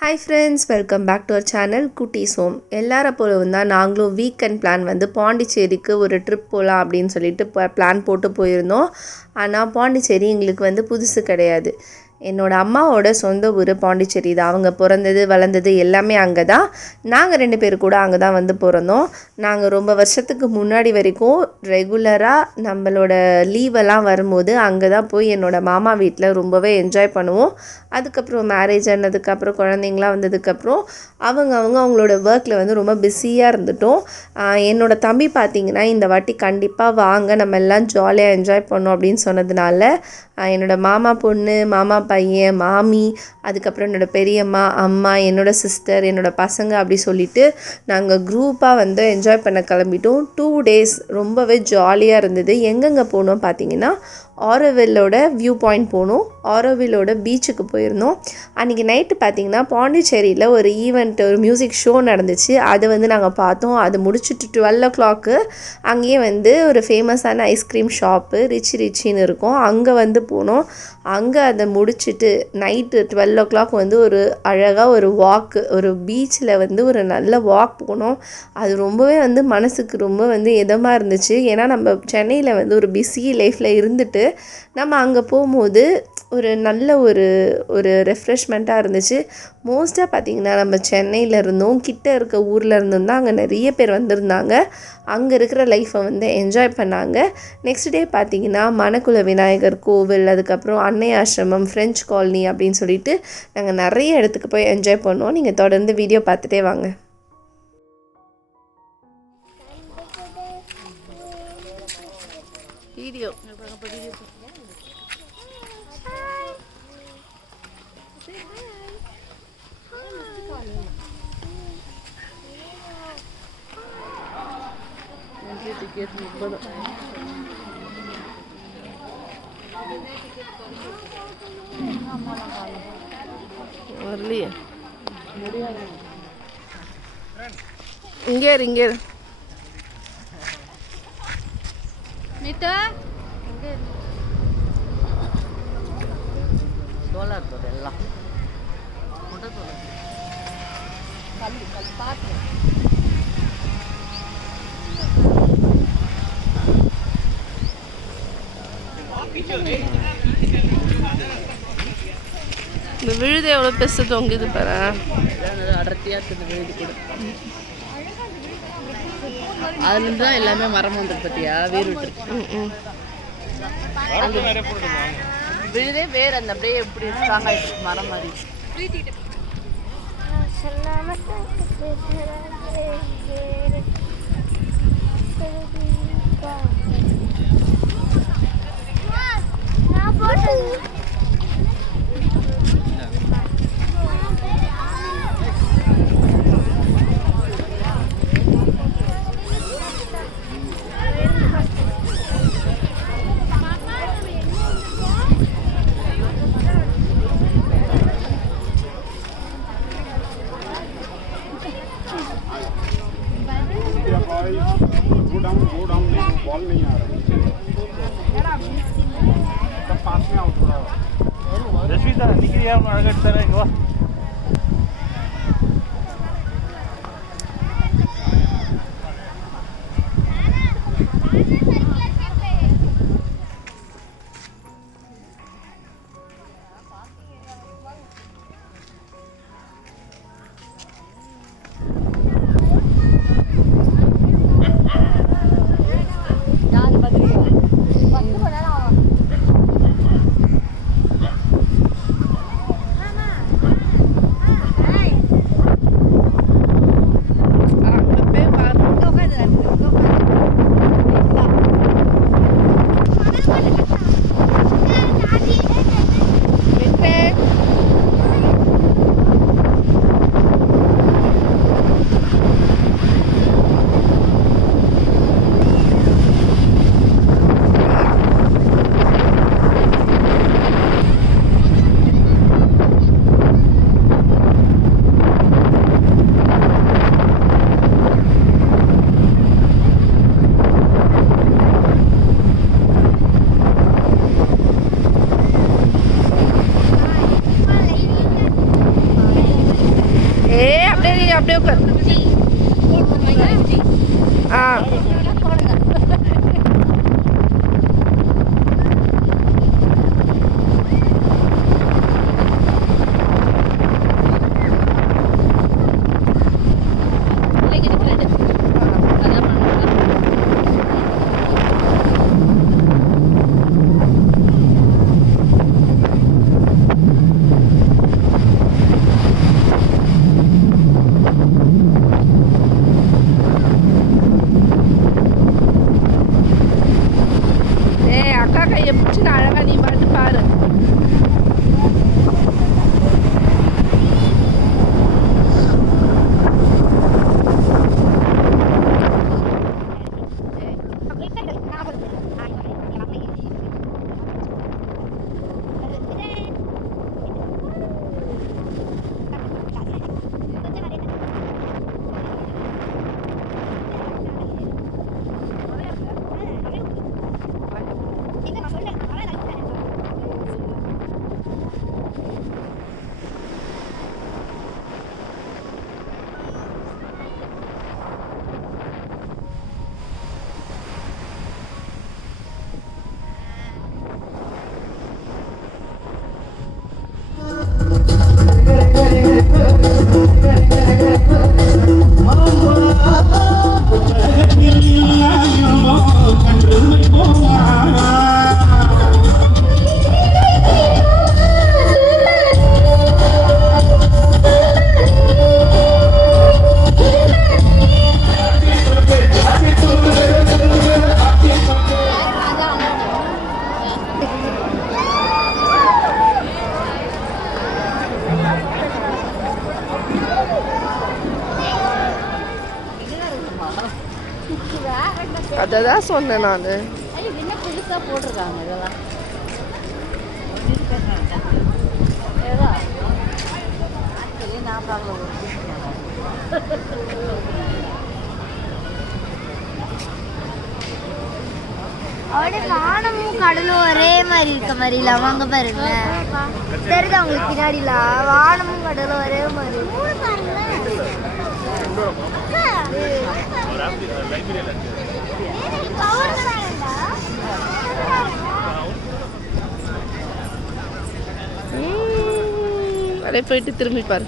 Hi friends, welcome back to our channel Kutis Home. எல்லார போலவும் தான் நாங்களும் வீக்கெண்ட் பிளான் வந்து பாண்டிச்சேரிக்கு ஒரு ட்ரிப் போகலாம் அப்படின்னு சொல்லிட்டு பிளான் போட்டு போயிருந்தோம். ஆனால் பாண்டிச்சேரி எங்களுக்கு வந்து புதுசு கிடையாது. என்னோடய அம்மாவோட சொந்த ஊர் பாண்டிச்சேரி தான். அவங்க பிறந்தது வளர்ந்தது எல்லாமே அங்கே தான். நாங்கள் 2 பேர் கூட அங்கே தான் வந்து பிறந்தோம். நாங்கள் ரொம்ப வருஷத்துக்கு முன்னாடி வரைக்கும் ரெகுலராக நம்மளோட லீவெல்லாம் வரும்போது அங்கே தான் போய் என்னோடய மாமா வீட்டில் ரொம்பவே என்ஜாய் பண்ணுவோம். அதுக்கப்புறம் மேரேஜ் ஆனதுக்கப்புறம் குழந்தைங்களாம் வந்ததுக்கப்புறம் அவங்களோட ஒர்க்கில் வந்து ரொம்ப பிஸியாக இருந்துட்டோம். என்னோடய தம்பி பார்த்திங்கன்னா இந்த வாட்டி கண்டிப்பாக வாங்க நம்ம எல்லாம் ஜாலியாக என்ஜாய் பண்ணோம் அப்படின்னு சொன்னதுனால என்னோடய மாமா பொண்ணு, மாமா பையன், மாமி, அதுக்கப்புறம் என்னோடய பெரியம்மா, அம்மா, என்னோடய சிஸ்டர், என்னோடய பசங்க அப்படி சொல்லிவிட்டு நாங்கள் குரூப்பாக வந்து என்ஜாய் பண்ண கிளம்பிட்டோம். 2 days ரொம்பவே ஜாலியாக இருந்தது. எங்கெங்கே போனோம் பார்த்திங்கன்னா ஆரோவில்லோட வியூ பாயிண்ட் போனோம், ஆரோவில்லோட பீச்சுக்கு போயிருந்தோம். அன்றைக்கி நைட்டு பார்த்திங்கன்னா பாண்டிச்சேரியில் ஒரு ஈவெண்ட், ஒரு மியூசிக் ஷோ நடந்துச்சு. அது வந்து நாங்கள் பார்த்தோம். அது முடிச்சுட்டு 12 o'clock அங்கேயே வந்து ஒரு ஃபேமஸான ஐஸ்கிரீம் ஷாப்பு ரிச்சின்னு இருக்கும், அங்கே வந்து போனோம். அங்கே அதை முடிச்சுட்டு நைட்டு 12 o'clock வந்து ஒரு அழகாக ஒரு வாக்கு, ஒரு பீச்சில் வந்து ஒரு நல்ல வாக் போனோம். அது ரொம்பவே வந்து மனசுக்கு ரொம்ப வந்து இதமாக இருந்துச்சு. ஏன்னா நம்ம சென்னையில் வந்து ஒரு பிஸி லைஃப்பில் இருந்துட்டு நம்ம அங்கே போகும்போது ஒரு நல்ல ஒரு ரெஃப்ரெஷ்மெண்ட்டாக இருந்துச்சு. மோஸ்ட்டாக பார்த்திங்கன்னா நம்ம சென்னையில் இருந்தோம், கிட்ட இருக்க ஊரில் இருந்தும் தான் அங்கே நிறைய பேர் வந்திருந்தாங்க. அங்கே இருக்கிற லைஃப்பை வந்து என்ஜாய் பண்ணாங்க. நெக்ஸ்ட் டே பார்த்திங்கன்னா மணக்குள விநாயகர் கோவில், அதுக்கப்புறம் அன்னை ஆசிரமம், ஃப்ரெஞ்ச் காலனி அப்படின்னு சொல்லிட்டு நாங்கள் நிறைய இடத்துக்கு போய் என்ஜாய் பண்ணோம். நீங்கள் தொடர்ந்து வீடியோ பார்த்துட்டே வாங்க. வீடியோ வரலையே, இங்கே சோலார் தோடு எல்லாம் முட்டை தோடு கல் பார்த்து இந்த விழுது எவ்வளோ பெருசு தொங்குது பாரு, அடர்த்தியாக இருக்குது விழுது கூட. அதுலேருந்து தான் எல்லாமே மரம் வந்துருக்கு பார்த்தியா, வேர் விட்டுருக்கு. அந்த விழுதே வேர் அந்த அப்படியே எப்படி ஸ்ட்ராங் ஆகிடுச்சு மரம் மாதிரி. go down बॉल नहीं आ रहा है पास में आओ थोड़ा रश्मिता निकल यार मार्केट तरह है वाह சரி அப்படியே உட்கார். ஆ அக்கா கையை பிடிச்சி அழகா நீ பாட்டு பாரு. அதை தான் சொன்னேன் நான். என்ன புதுசாக போட்டிருக்காங்க இதெல்லாம். நான் அவட வானமும் கடலும் ஒரே மாதிரி இருக்க மாதிரி இல்ல வாங்க பாருங்க. தெரியுதா உங்களுக்கு பின்னாடில வானமும் கடலும் ஒரே மாதிரி அப்படியே போயிட்டு திரும்பி பாரு.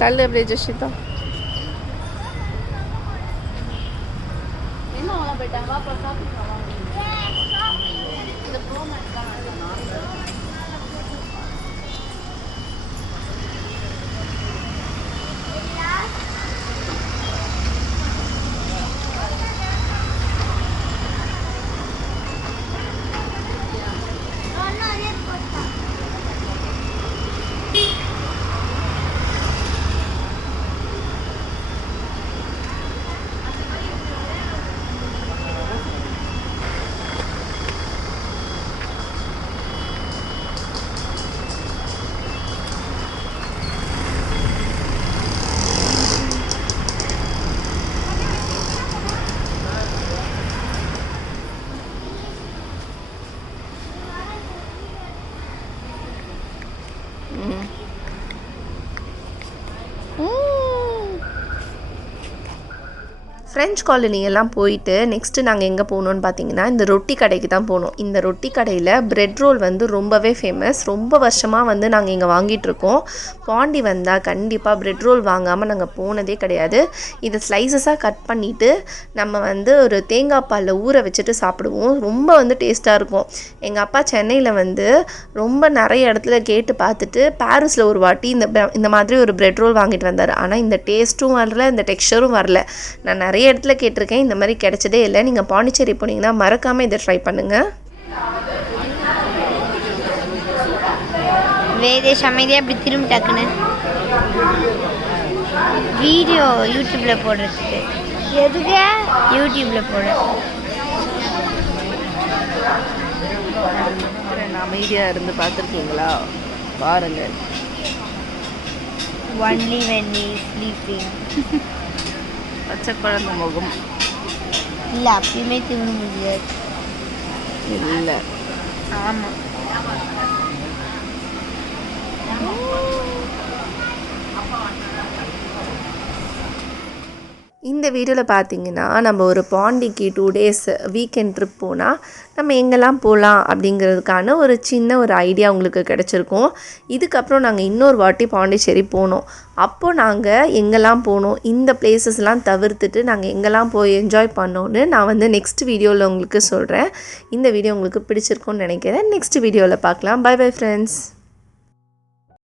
தள்ளு அப்படியே ஜெஷிதா. என்ன வாங்க போயிட்டாங்க. வா ஷாப்பிங் இந்த ப்ரோ மேட் தான். ஃப்ரெஞ்ச் காலனி எல்லாம் போயிட்டு நெக்ஸ்ட்டு நாங்கள் எங்கே போகணுன்னு பார்த்தீங்கன்னா இந்த ரொட்டி கடைக்கு தான் போனோம். இந்த ரொட்டி கடையில் பிரெட் ரோல் வந்து ரொம்பவே ஃபேமஸ். ரொம்ப வருஷமாக வந்து நாங்கள் இங்கே வாங்கிட்டுருக்கோம். பாண்டி வந்தால் கண்டிப்பாக பிரெட் ரோல் வாங்காமல் நாங்கள் போனதே கிடையாது. இதை ஸ்லைசஸாக கட் பண்ணிவிட்டு நம்ம வந்து ஒரு தேங்காய் பாலில் ஊற வச்சுட்டு சாப்பிடுவோம். ரொம்ப வந்து டேஸ்ட்டாக இருக்கும். எங்கள் அப்பா சென்னையில் வந்து ரொம்ப நிறைய இடத்துல கேட்டு பார்த்துட்டு பாரிஸில் ஒரு வாட்டி இந்த மாதிரி ஒரு பிரெட் ரோல் வாங்கிட்டு வந்தார். ஆனால் இந்த டேஸ்ட்டும் வரல, இந்த டெக்ஸ்சரும் வரல. நான் நிறைய இடத்துல கேட்டிருக்கேன், இந்த மாதிரி கிடைச்சதே இல்லை. நீங்கள் பாண்டிச்சேரி போனீங்கன்னா மறக்காமல் இதை ட்ரை பண்ணுங்கள். வேதேஷ் அமைதியாக அப்படி திரும்பி டக்குன்னு வீடியோ யூடியூப்பில் போடுறதுக்கு. எதுக்கு யூடியூப்பில் போட? அமைதியாக இருந்து பார்த்துருக்கீங்களா? பாருங்கள். Only when he is sleeping. பச்சை குழந்தை முகம் இல்லை, அப்பயுமே தூங்க முடியாது. இல்லை. ஆமாம். இந்த வீடியோவில் பார்த்தீங்கன்னா நம்ம ஒரு பாண்டிக்கு 2 days வீக்கெண்ட் ட்ரிப் போனால் நம்ம எங்கெல்லாம் போகலாம் அப்படிங்கிறதுக்கான ஒரு சின்ன ஒரு ஐடியா உங்களுக்கு கிடச்சிருக்கும். இதுக்கப்புறம் நாங்கள் இன்னொரு வாட்டி பாண்டிச்சேரி போனோம். அப்போது நாங்கள் எங்கெல்லாம் போனோம், இந்த பிளேசஸ்லாம் தவிர்த்துட்டு நாங்கள் எங்கெல்லாம் போய் என்ஜாய் பண்ணோன்னு நான் வந்து நெக்ஸ்ட் வீடியோவில் உங்களுக்கு சொல்கிறேன். இந்த வீடியோ உங்களுக்கு பிடிச்சிருக்கும்னு நினைக்கிறேன். நெக்ஸ்ட் வீடியோவில் பார்க்கலாம். Bye bye friends.